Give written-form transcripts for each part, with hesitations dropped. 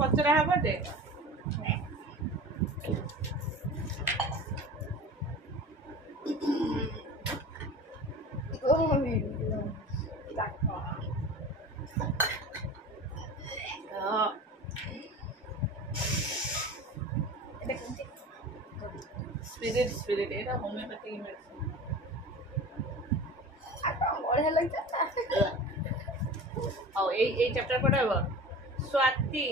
पचरा हब दे spirit spirit एटा homeopathic medicine बढ़िया लगता और ए चैप्टर पढ़ाबो। स्वाति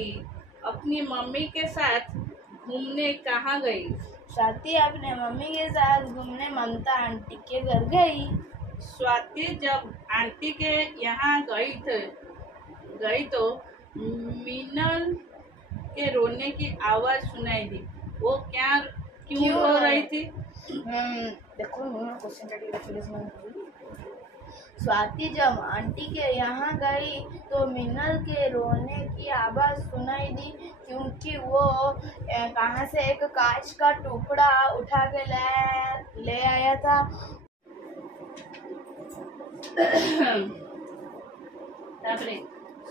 अपनी मम्मी के साथ घूमने कहाँ गई? स्वाति अपने मम्मी के साथ घूमने ममता आंटी के घर गई। स्वाति जब आंटी के यहाँ गई तो मीनल के रोने की आवाज सुनाई दी। वो क्यों रो रही थी? देखो क्वेश्चन स्वाति जब आंटी के यहाँ गई तो मीनल के रोने की आवाज सुनाई दी क्योंकि वो कहाँ से एक कांच का टुकड़ा उठा के ले आया था।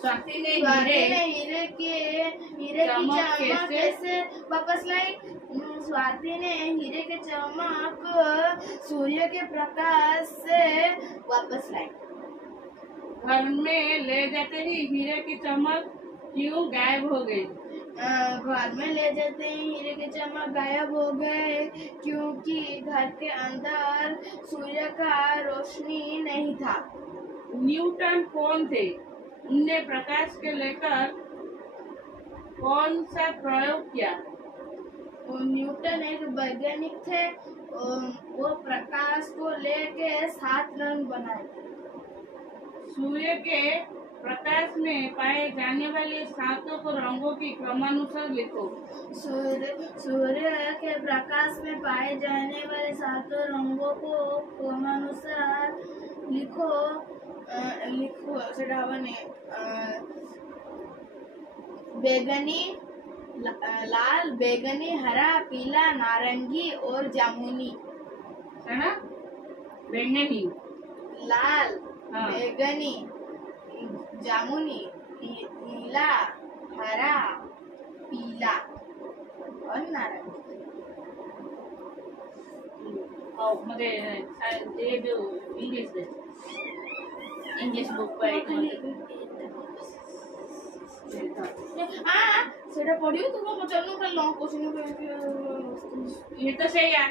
स्वाति ने हीरे की चमक कैसे वापस लाई? स्वाति ने हीरे के चमक सूर्य के प्रकाश से वापस लाई। घर में ले जाते ही हीरे की चमक क्यों गायब हो गई? घर में ले जाते ही हीरे की चमक गायब हो गए क्योंकि घर के अंदर सूर्य का रोशनी नहीं था। न्यूटन कौन थे? उनने प्रकाश के लेकर कौन सा प्रयोग किया? न्यूटन एक वैज्ञानिक थे। वो प्रकाश को लेके 7 रंग बनाए। सूर्य के प्रकाश में पाए जाने वाले 7 रंगों की क्रमानुसार लिखो। सूर्य के प्रकाश में पाए जाने वाले 7 रंगों को क्रमानुसार लिखो। बैगनी, लाल, बैगनी, हरा, पीला, नारंगी और जामुनी। है ना? बैंगनी, लाल, बैगनी, जामुनी, नीला, हरा, पीला और नारंगी। और मुझे ये जो इंग्लिश बुक पर सेटा पढ़ियो तो को पचानो का लॉन्ग क्वेश्चन ये तो सही है।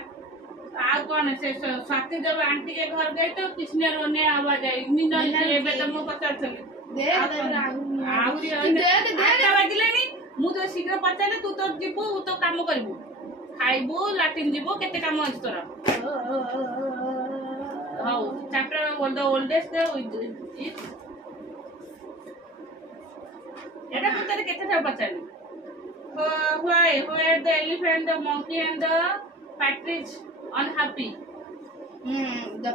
आप कौन से स्वाति जब आंटी के घर गए तो किसने रोने आवाज आई? मीनल के तो मु पचार चले दे बाजिलेनी मु तो शीघ्र पचारे तू तो जीवु तो काम करबू खाइबू लाटिन जीवु केते काम अछि तोरा। How chapter one the oldest it एटा पुतरे केते सब पचारी why were the elephant, the monkey and the partridge unhappy? The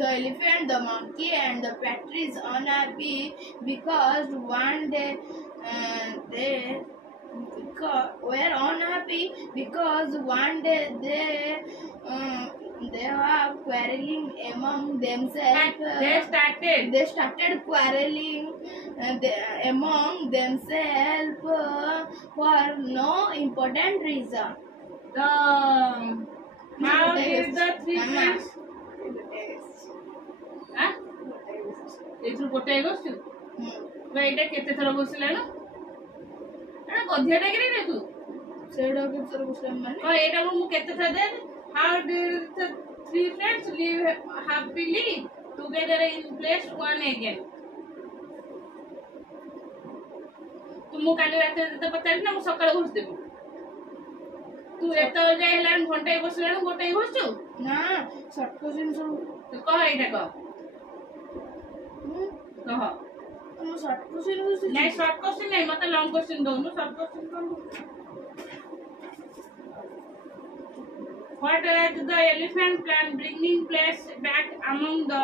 elephant, the monkey and the partridge unhappy because one day they were unhappy because one day they were quarreling among themselves. They started quarreling among themselves for no important reason. How did the three friends? हाँ? इधर कोटे गोष्ठ? वह इधर कितने तरह गोष्ठ लेना? अरे कौन-सी अटैक रही है तू? सेड़ा के तरह गोष्ठ लेना? और इधर वो कितने तरह दे? How did the three friends live happily together in place one again? तुम काले राते तो पता नहीं ना मुझे सकाल गोष्ठ देबो. तू एतो जाय हलान घंटे बसलान गोटे होछु ना शॉर्ट क्वेश्चन सब तो कह एटा कह कह हम शॉर्ट क्वेश्चन नहीं शॉर्ट क्वेश्चन नहीं मतलब लॉन्ग क्वेश्चन दो नो शॉर्ट क्वेश्चन कर What is the elephant plan bringing place back among the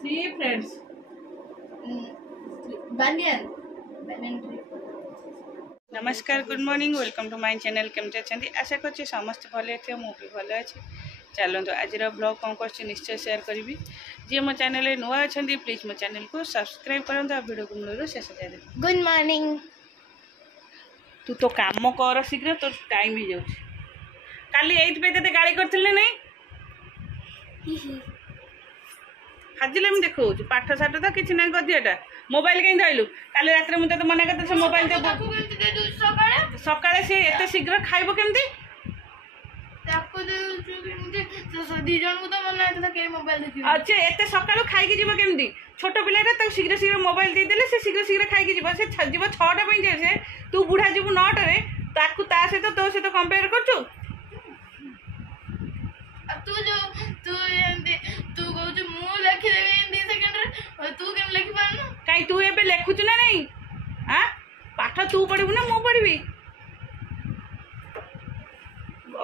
three friends? banyan tree. नमस्कार good morning welcome to my channel केमते छंदी आशा करछि समस्त भले थे मु भी भले अछि चलंतु आज ब्लॉग कौन कर निश्चय शेयर करी जी मो चैनल नुआ अच्छा प्लीज मो चैनल को सब्सक्राइब करंतु वीडियो को मूल शेष जाए गुड मॉर्निंग। तू तो काम कर शीघ्र तो टाइम हो जाऊँ काली ये गाड़ी करथिल नहीं हाजिले मैं देखो पाठ साठ तो किसी ना गदियाटा मोबाइल कहीं धरलु काली रात में मुझे मना करते से मोबाइल दे सकाळे से एते शीघ्र खाइबो केमती अच्छा एते सकाळु खाइकी जीव केमती छोट पिलाटा ताको शीघ्र शीघ्र मोबाइल दे देले से शीघ्र शीघ्र खाइकी जीव से जीव 6टा पे जे से तू बुढ़ा जीव 9टा रे ताकू ता सहित तो सहित कंपेयर करछु तू जो तू एंदी तू कहू जो मु लिखि देबे एंदी सेकंड रे तू केम लिखि पारनु काई तू एबे लेखुछु ना नहीं हां पाठ तू पढिबु ना मु पढिबी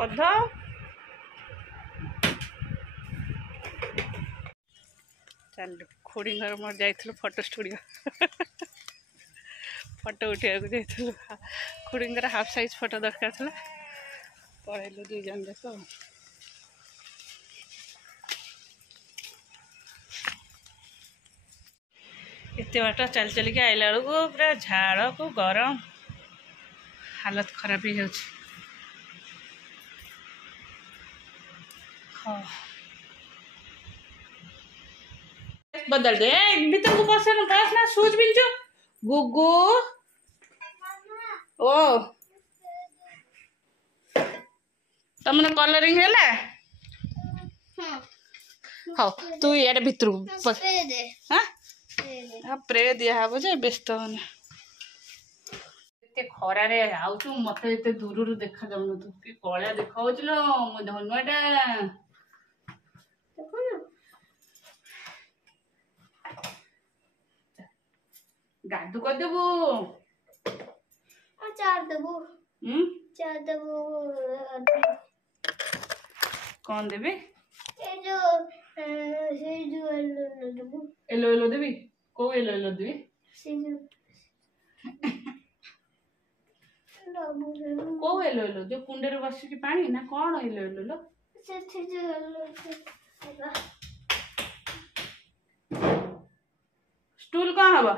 अध चल खोड़ी घर मोर जाइथलो फोटो स्टूडियो फोटो उठिया को जाइथलो खोड़ींगर हाफ साइज फोटो दरकार थला पळेलु दुई जन देखो एते बाट चल चल के आइला बेलू पूरा झाड़ को गरम हालत खराब ही जाउछ हाँ बदल दे भीतर को बस ना शूज पिंचु गुगु ओ तमने कलरिंग हैला हाँ तू यार भीतर बस हां प्रे दिया हबो जे व्यस्त होने एते खरा रे आउचु मते एते दूररु देखा जाउन तू कि कळा देखाउछलो मो धनुआटा देखो ना गादू कर देबो चार देबो चार देबो कौन देबे ए जो एलो देबो एलो एलो देबी को एलो देबी से जो को एलो जो कुंडे रे बस की पानी ना कौन एलो लो से जो स्टूल कहाँ हवा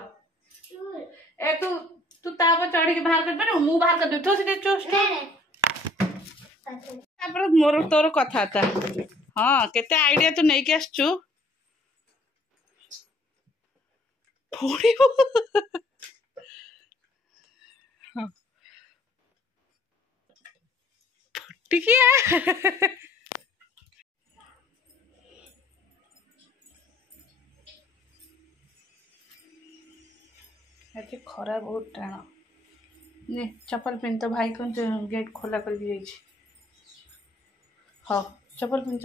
ए तू तू ताप चढ़ी के बाहर कर दे मु बाहर कर दे तो से तापर मोर तोर कथा था हां केते आईडिया तू नहीं के आछू फोड़ीबो हां टिकिया आज खरा बहुत टाण ने चप्पल पिन तो भाई को गेट खोला कर भी जाइए हाँ चप्पल पिन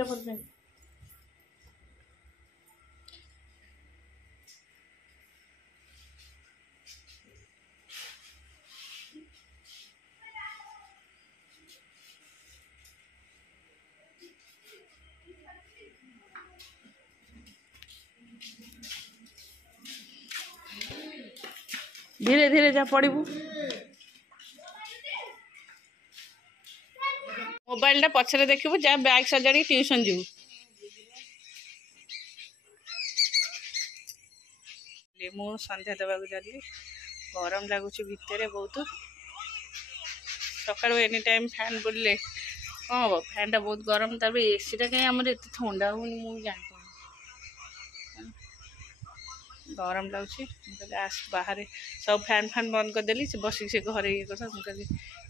धीरे धीरे जा पड़ू मोबाइल टा पछरे देखिबू जा बैग सजाड़ी ट्यूशन जीव मु संध्या देवा जाली गरम लगुच भितर बहुत सका एनी टाइम फैन बुलले कौन हम फैन टा बहुत गरम तब एसी टा कहीं आम एत ठंडा होनी मुझे जान गरम लगुच आस बाहर सब फैन फैन बंद करदेली से बस से घरे ये कर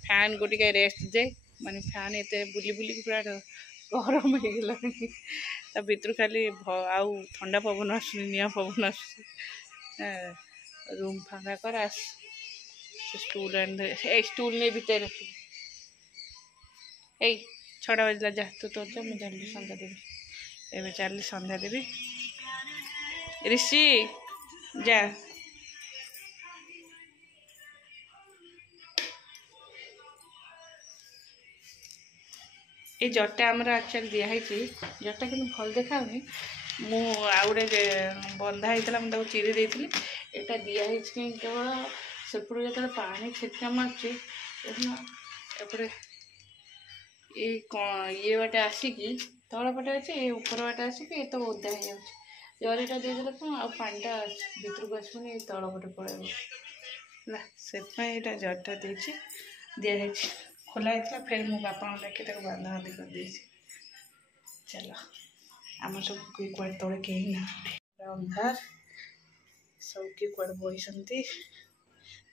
फैन को टे रेस्ट दे माने फैन एत बुली बुली पूरा गरम हो गला भर खाली आउ ठंडा पवन आसुनी निआ पवन आस रूम फाँका कर आस स्टूल स्टूल नहीं भीतर रख 6टा बजला जा तू तो जा मुझे जल्दी संध्या देवी एवं चल संध्या देवी ऋषि जा ये जटा आमर एक्चुअली दिखाई जटा कि भल देखा मु आउे बंधा होता मुझे चिरी देती यहाँ दिखाई केवल सेपट जो पानी छेका मारे एपटे ये बाटे आसिकी तल पटे अच्छे ये ऊपर बाटे आसिकी ये तो ओदा हो जाए जरीटा देदेले कौन आ पानीटा भीतर को आसनी तल पटे पड़े से जरटा देती दिया खोला है फिर मो बापा डाकी बांधा बांधि कर दी। चलो आम सब कड़े तले कहीं ना अंधार सब किए कड़े बही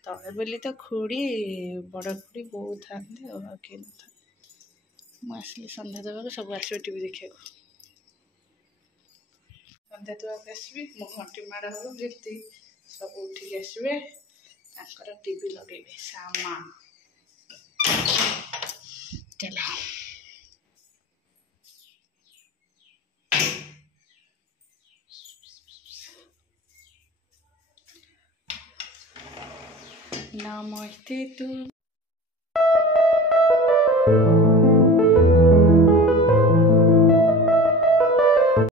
तले बोली तो खुड़ी बड़ खुड़ी बहुत था किए न था मुझे सन्ध्या देवा सब आसवे टी देखा सन्ध्या देवाक आसबि मो घंटी माड़ हम जमी सब उठिक आसवे टीवी लगे सामा। चलो नमस्ते तू